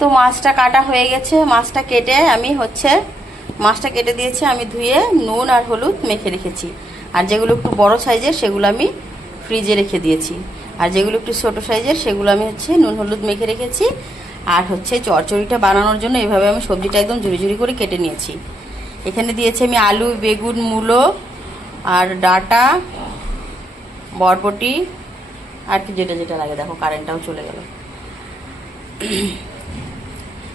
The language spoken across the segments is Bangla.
তো মাছটা কাটা হয়ে গেছে। মাছটা কেটে আমি হচ্ছে, মাছটা কেটে দিয়েছি, আমি ধুয়ে নুন আর হলুদ মেখে রেখেছি। আর যেগুলো একটু বড় সাইজের, সেগুলো আমি ফ্রিজে রেখে দিয়েছি। আর যেগুলো একটু ছোটো সাইজের, সেগুলো আমি হচ্ছে নুন হলুদ মেখে রেখেছি। আর হচ্ছে চচ্চড়িটা বানানোর জন্য এভাবে আমি সবজিটা একদম ঝুড়ি ঝুড়ি করে কেটে নিয়েছি। এখানে দিয়েছি আমি আলু, বেগুন, মূলো আর ডাটা, বরবটি আর কি যেটা যেটা লাগে। দেখো কারেন্টটাও চলে গেল।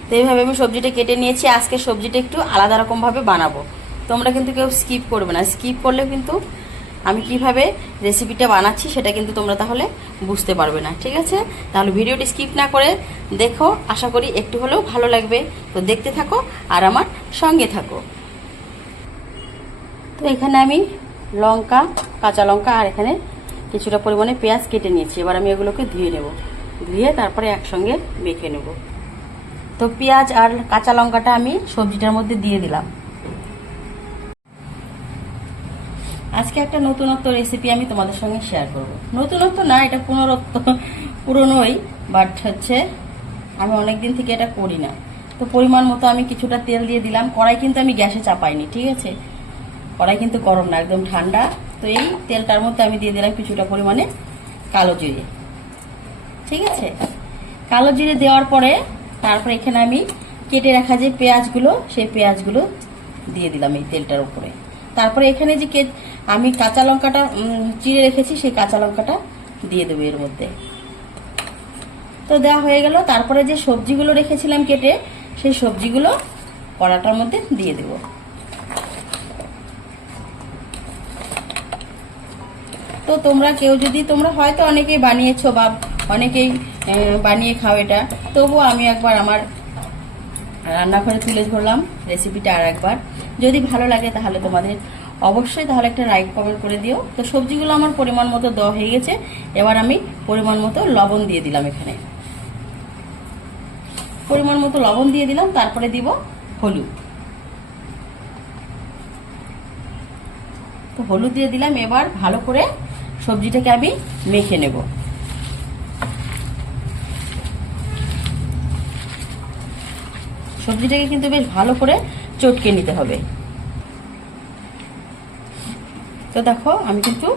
তো এইভাবে আমি সবজিটা কেটে নিয়েছি। আজকে সবজিটা একটু আলাদা রকমভাবে বানাবো। তোমরা কিন্তু কেউ স্কিপ করবে না। স্কিপ করলে কিন্তু আমি কীভাবে রেসিপিটা বানাচ্ছি সেটা কিন্তু তোমরা তাহলে বুঝতে পারবে না, ঠিক আছে? তাহলে ভিডিওটি স্কিপ না করে দেখো। আশা করি একটু হলেও ভালো লাগবে। তো দেখতে থাকো আর আমার সঙ্গে থাকো। তো এখানে আমি লঙ্কা, কাঁচা লঙ্কা আর এখানে কিছুটা পরিমাণে পেঁয়াজ কেটে নিয়েছি। এবার আমি এগুলোকে ধুয়ে নেব। ধুয়ে তারপরে একসঙ্গে মেখে নেব। তো পেঁয়াজ আর কাঁচা লঙ্কাটা আমি সবজিটার মধ্যে দিয়ে দিলাম। আজকে একটা নতুনত্ব রেসিপি আমি তোমাদের সঙ্গে শেয়ার করব। নতুনত্ব না, এটা পুনরত্ব পুরনোই বাট হচ্ছে আমি অনেক দিন থেকে এটা করি না। তো পরিমাণ মতো আমি কিছুটা তেল দিয়ে দিলাম। কড়াই কিন্তু আমি গ্যাসে চাপাইনি, ঠিক আছে? কড়াই কিন্তু গরম না, একদম ঠান্ডা। তো এই তেলটার মধ্যে আমি দিয়ে দিলাম কিছুটা পরিমাণে কালো জিরে, ঠিক আছে? কালো জিরে দেওয়ার পরে তারপরে এখানে আমি কেটে রাখা যে পেঁয়াজগুলো, সেই পেঁয়াজগুলো দিয়ে দিলাম এই তেলটার উপরে। তারপরে এখানে যে আমি কাঁচা লঙ্কাটা চিড়ে রেখেছি, সেই কাঁচা লঙ্কাটা দিয়ে দেবো এর মধ্যে। তো দেওয়া হয়ে গেল। তারপরে যে সবজিগুলো রেখেছিলাম কেটে, সেই সবজিগুলো কড়াটার মধ্যে দিয়ে দেবো। তো তোমরা কেউ যদি, তোমরা হয়তো অনেকেই বানিয়েছো বা অনেকেই বানিয়ে খাও এটা। তবুও আমি একবার আমার রান্নাঘরে তুলে ধরলাম রেসিপিটা আর একবার। যদি ভালো লাগে তাহলে তোমাদের অবশ্যই তাহলে একটা লাইক কমেন্ট করে দিও। তো সবজিগুলো আমার পরিমাণ মতো দেওয়া হয়ে গেছে। এবার আমি পরিমাণ মতো লবণ দিয়ে দিলাম এখানে। পরিমাণ মতো লবণ দিয়ে দিলাম, তারপরে দিব হলুদ। তো হলুদ দিয়ে দিলাম, এবার ভালো করে সবজিটাকে আমি মেখে নেব। সবজিটাকে কিন্তু বেশ ভালো করে চটকে নিতে হবে। তো দেখো, আমি কিন্তু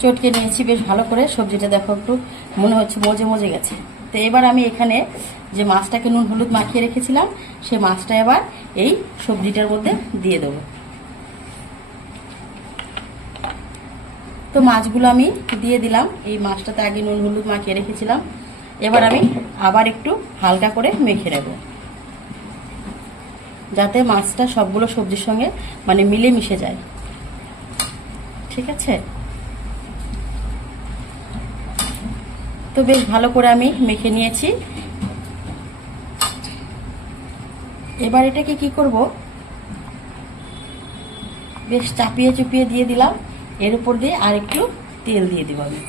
চটকে নিয়েছি, বেশ ভালো করে। সবজিটা দেখো একটু মনে হচ্ছে মজে মজে গেছে। তো এবার আমি এখানে যে মাছটাকে নুন হলুদ মাখিয়ে রেখেছিলাম সেই মাছটা এবার এই সবজিটার মধ্যে দিয়ে দেবো। তো মাছগুলো আমি দিয়ে দিলাম। এই মাছটাতে আগে নুন হলুদ মাখিয়ে রেখেছিলাম। এবার আমি আবার একটু হালকা করে মেখে নেব। যাতে মাছটা সবগুলো সবজির সঙ্গে মানে মিলে মিশে যায়। ঠিক আছে? তো বেশ ভালো করে আমি মেখে নিয়েছি। এবার এটাকে কি করব? বেশ চাপিয়ে চুপিয়ে দিয়ে দিলাম। এর উপর দিয়ে আর একটু তেল দিয়ে দিব আমি।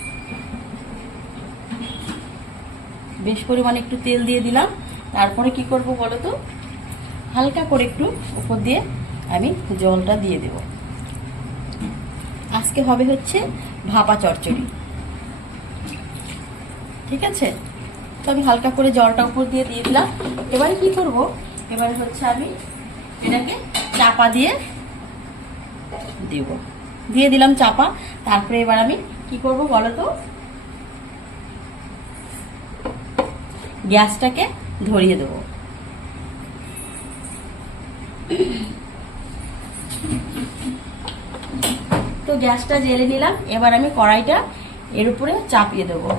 বেশ পরিমাণে একটু তেল দিয়ে দিলাম। তারপরে কি করব বলো তো? হালকা করে একটু উপর দিয়ে আমি জলটা দিয়ে দেব। আজকে হবে হচ্ছে ভাপা চচ্চড়ি। ঠিক আছে? তো আমি হালকা করে জলটা উপর দিয়ে দিয়ে দিলাম। এবারে কি করব? এবারে হচ্ছে আমি এটাকে চাপা দিয়ে দেব। দিয়ে দিলাম চাপা। তারপরে এবার আমি কি করব বলো তো? গ্যাসটাকে ধরিয়ে দেবো। তো গ্যাসটা জেলে নিলাম এবার আমি কড়াইটা এর উপরে চাপিয়ে দেবো।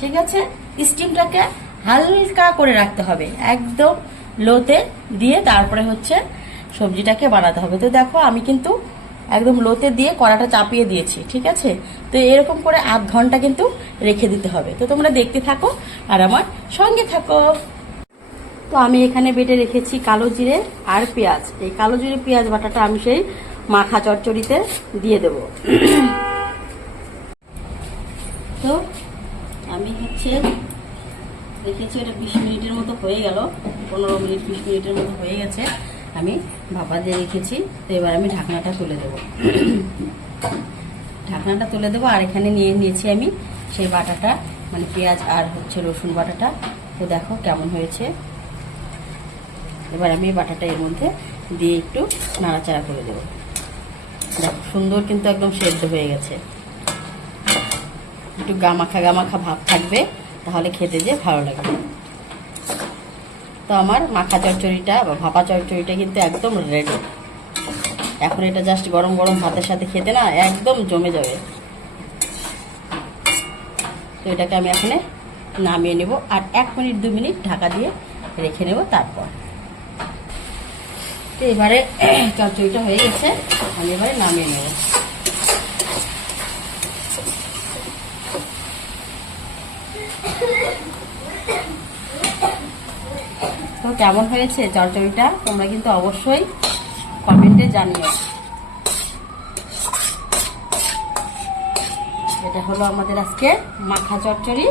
ঠিক আছে? স্টিমটাকে হালকা করে রাখতে হবে। একদম লোতে দিয়ে তারপরে হচ্ছে সবজিটাকে বানাতে হবে। তো দেখো, আমি কিন্তু একদম লোতে দিয়ে কড়াটা চাপিয়ে দিয়েছি। ঠিক আছে? তো এরকম করে আধ ঘণ্টা কিন্তু রেখে দিতে হবে। তো তোমরা দেখতে থাকো আর আমার সঙ্গে থাকো। তো আমি এখানে বেটে রেখেছি কালো জিরে আর পেঁয়াজ। এই কালো জিরে পেঁয়াজ বাটাটা আমি সেই মাখা চচ্চড়িতে দিয়ে দেব। তো আমি হচ্ছে রেখেছি এটা বিশ মিনিটের মতো হয়ে গেল, পনেরো মিনিট, বিশ মিনিটের মতো হয়ে গেছে। আমি ভাপা দিয়ে রেখেছি, তো এবার আমি ঢাকনাটা তুলে দেবো। ঢাকনাটা তুলে দেবো, আর এখানে নিয়ে নিয়েছি আমি সেই বাটাটা মানে পেঁয়াজ আর হচ্ছে রসুন বাটাটা। তো দেখো কেমন হয়েছে। এবার আমি বাটাটা এর মধ্যে দিয়ে একটু নাড়াচাড়া করে দেবো। দেখো, সুন্দর কিন্তু একদম সেদ্ধ হয়ে গেছে। একটু গামাখা গামাখা ভাব থাকবে, তাহলে খেতে যে ভালো লাগবে। তো আমার মাখা চচ্চড়িটা বা ভাপা চচ্চড়িটা কিন্তু একদম রেডি এখন এটা জাস্ট গরম গরম ভাতের সাথে খেতে না একদম জমে যাবে। তো এটাকে আমি এখানে নামিয়ে নেব আর এক মিনিট, দু মিনিট ঢাকা দিয়ে রেখে নেব তারপর। এবারে চচ্চড়িটা হয়ে গেছে, আমি এবারে নামিয়ে নেব। তো কেমন হয়েছে চচ্চড়িটা? তোমরা কিন্তু অবশ্যই কমেন্টে জানিও। এটা হলো আমাদের আজকে মাখা চচ্চড়ি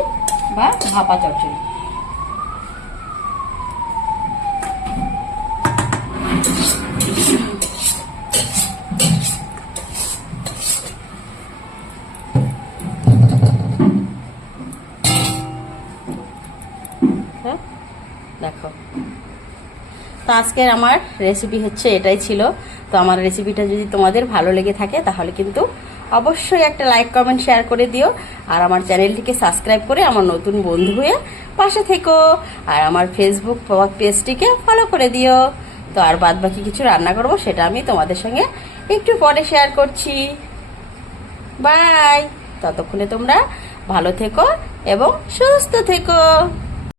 বা ভাপা চচ্চড়ি। তো আজকের আমার রেসিপি হচ্ছে এটাই ছিল। তো আমার রেসিপিটা যদি তোমাদের ভালো লেগে থাকে, তাহলে কিন্তু অবশ্যই একটা লাইক কমেন্ট শেয়ার করে দিও। আর আমার চ্যানেলটিকে সাবস্ক্রাইব করে আমার নতুন বন্ধু হয়ে পাশে থেকো। আর আমার ফেসবুক পেজটিকে ফলো করে দিও। তো আর বাদ বাকি কিছু রান্না করব, সেটা আমি তোমাদের সঙ্গে একটু পরে শেয়ার করছি। বাই ততক্ষণে তোমরা ভালো থেকো এবং সুস্থ থেকো।